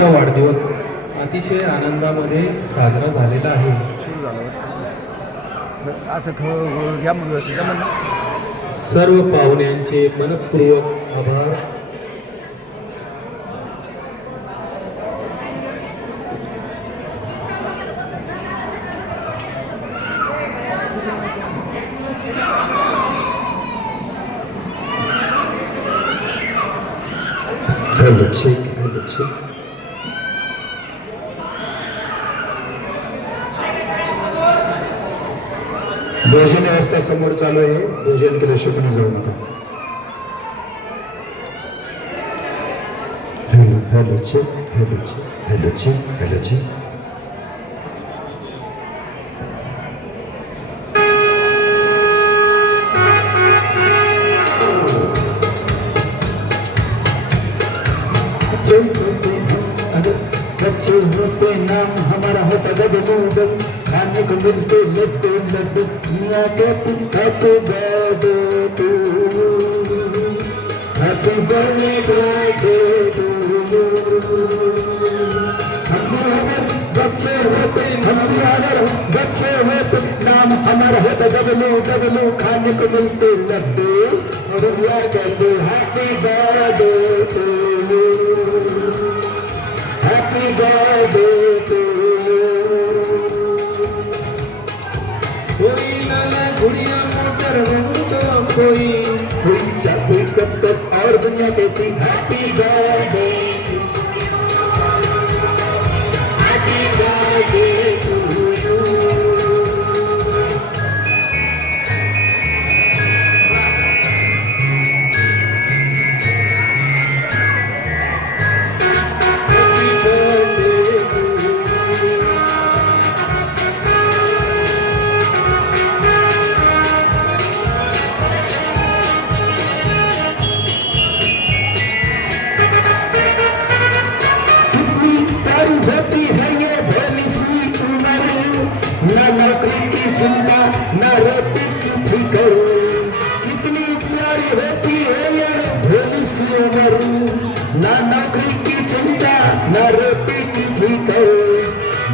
वाढदिवस अतिशय आनंदामध्ये साजरा झालेला आहे. सर्व पाहुण्यांचे मनपूर्वक आभार. Hello chick, hello chick. भोजन व्यवस्था समोर चालू आहे. भोजन केल्याशिवाय कोणी जाऊ नका. हॅलो हॅलो चिक, हॅलो चिक, हॅलो चिक, हॅलो चिक. बच्चे होते नाम हमारा होता गगनूगल, खाने को मिलते लड्डू लड्डू, मियाँ कहती happy birthday to you, happy birthday to you. हम भी अगर बच्चे होते, हम भी अगर बच्चे होते, नाम हमारा होता गगनू गगनू, खाने को मिलते लड्डू, और मियाँ कहती happy birthday to you, happy birthday to you. कोई लाला गुड़िया मोटर तो कोई कोई कब तक और दुनिया कहती happy birthday, happy birthday to you. होती है ये भोली सी उम्र, ना नौकरी की चिंता ना रोटी की फिक्र, कितनी प्यारी होती है ये भोली सी उम्र, ना नौकरी की चिंता ना रोटी की फिक्र.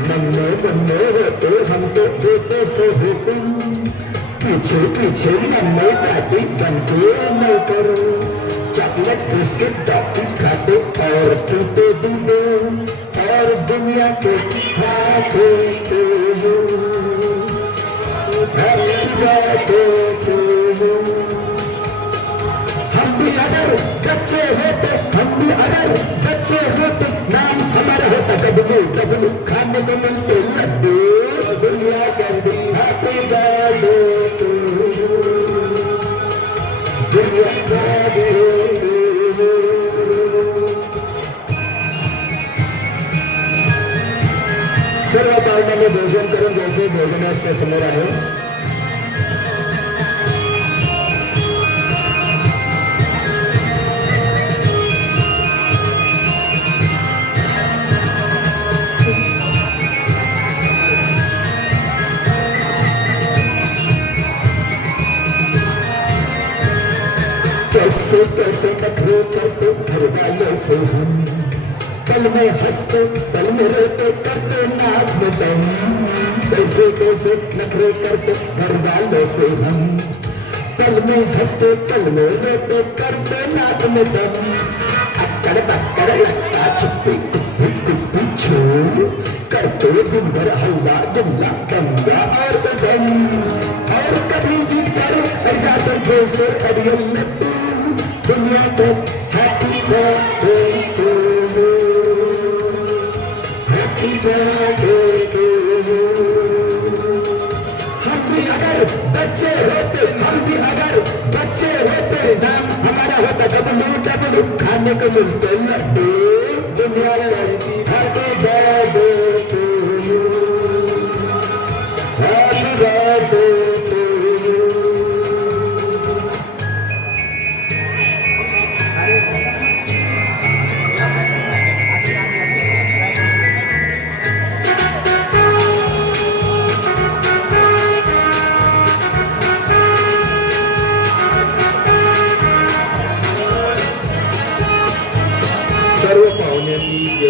नन्हे बन्ने होते हम तो देते से हुक्म, पीछे पीछे नन्हे दादी बनके नौकर, चॉकलेट बिस्किट टॉफी खाते और पीते दूधे, और दुनिया के खाते to you, happy birthday to you. हम भी अगर बच्चे होते, हम भी अगर बच्चे होते, नाम हमारा होता गगनू गगनू, खाने को मिलते लड्डू, दुनिया कहती हैप्पी बर्थडे टू यू, दुनिया बर्थडे टू यू. सर्व पाहुण्यांनी भोजन करून घ्यायचे. भोजनाच्या समोर आहे. कैसे कैसे नखरे करते घर वालों से हम, पल में हंसते पल में रोते करते नाच में जम, कैसे कैसे नखरे करते घर वालों से हम, पल में हंसते पल में रोते करते नाच में जम. अक्कड़ बक्कड़ लगता छुट्टी कुप्पी कुप्पी छोड़, करते दिन भर हल्ला जुमला दंगा और गजम, और कभी जीत कर जाते जैसे अरियल लड्डू, दुनिया को happy birthday to you, happy birthday to you. हम भी अगर बच्चे होते, हम भी अगर बच्चे होते, नाम हमारा होता डब्लू डब्लू, खाने को मिलते लड्डू, दुनिया कहती happy birthday to you, happy birthday to you.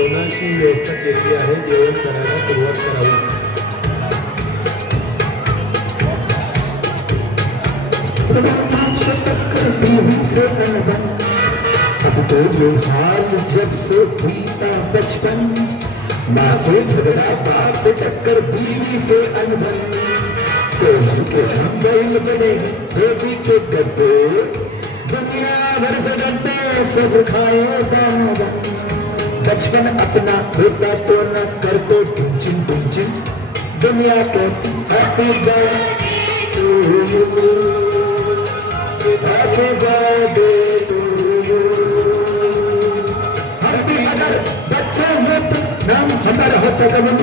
जेवणाची व्यवस्था केलेली आहे. जेवण करायला सुरुवात करावी. से टक्कर बीवी से अनबन, अब तो ये हाल जब से बीता बचपन। माँ से झगड़ा, बाप से टक्कर, बीवी से अनबन, सोनू के हम बैल बने धोबी के डब्बे, दुनिया भर से डब्बे सब खाए दावन। बचपन अपना होता तो न करते टुंचिन टुंचिन, दुनिया को happy birthday to you, happy birthday to you. Happy अगर बच्चे होते नाम हमारा होता तो हम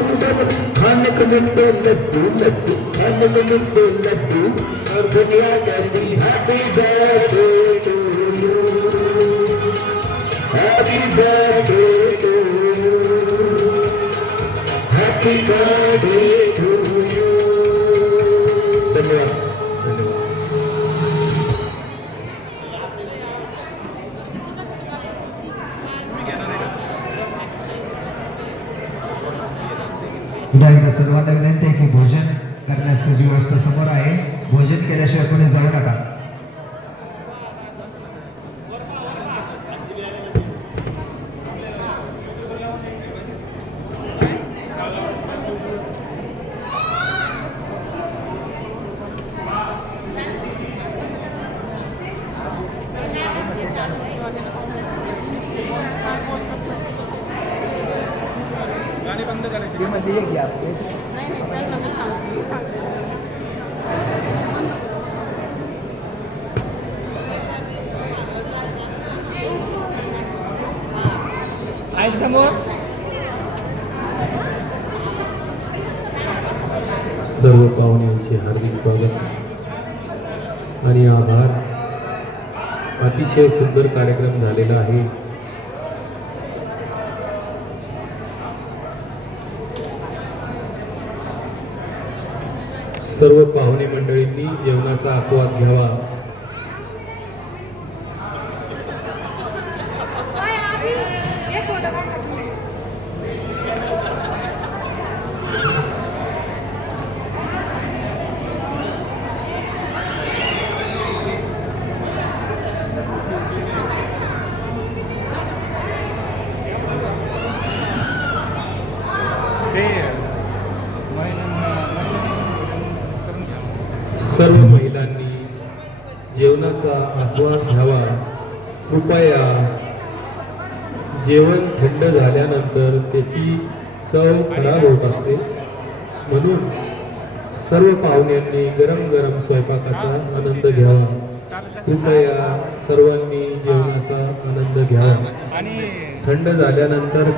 खाने को मिलते लड्डू लड्डू, खाने को मिलते लड्डू, और दुनिया कहती happy birthday to you, happy birthday to you, happy birthday to you. धन्यवाद। पुन्हा एकदा सर्वांना विनंती आहे की भोजन करण्याची व्यवस्था समोर आहे. भोजन केल्याशिवाय कोणी जाऊ नका. ती म्हणते एक घ्या. सर्व पाहुण्यांचे हार्दिक स्वागत आणि आभार. अतिशय सुंदर कार्यक्रम झालेला आहे. सर्व पाहुणे मंडळींनी जेवणाचा आस्वाद घ्यावा. सर्व महिलांनी जेवणाचा आस्वाद घ्यावा. कृपया जेवण थंड झाल्यानंतर त्याची चव खराब होत असते, म्हणून सर्व पाहुण्यांनी गरम गरम स्वयंपाकाचा आनंद घ्यावा. कृपया सर्वांनी जेवणाचा आनंद घ्यावा. थंड झाल्यानंतर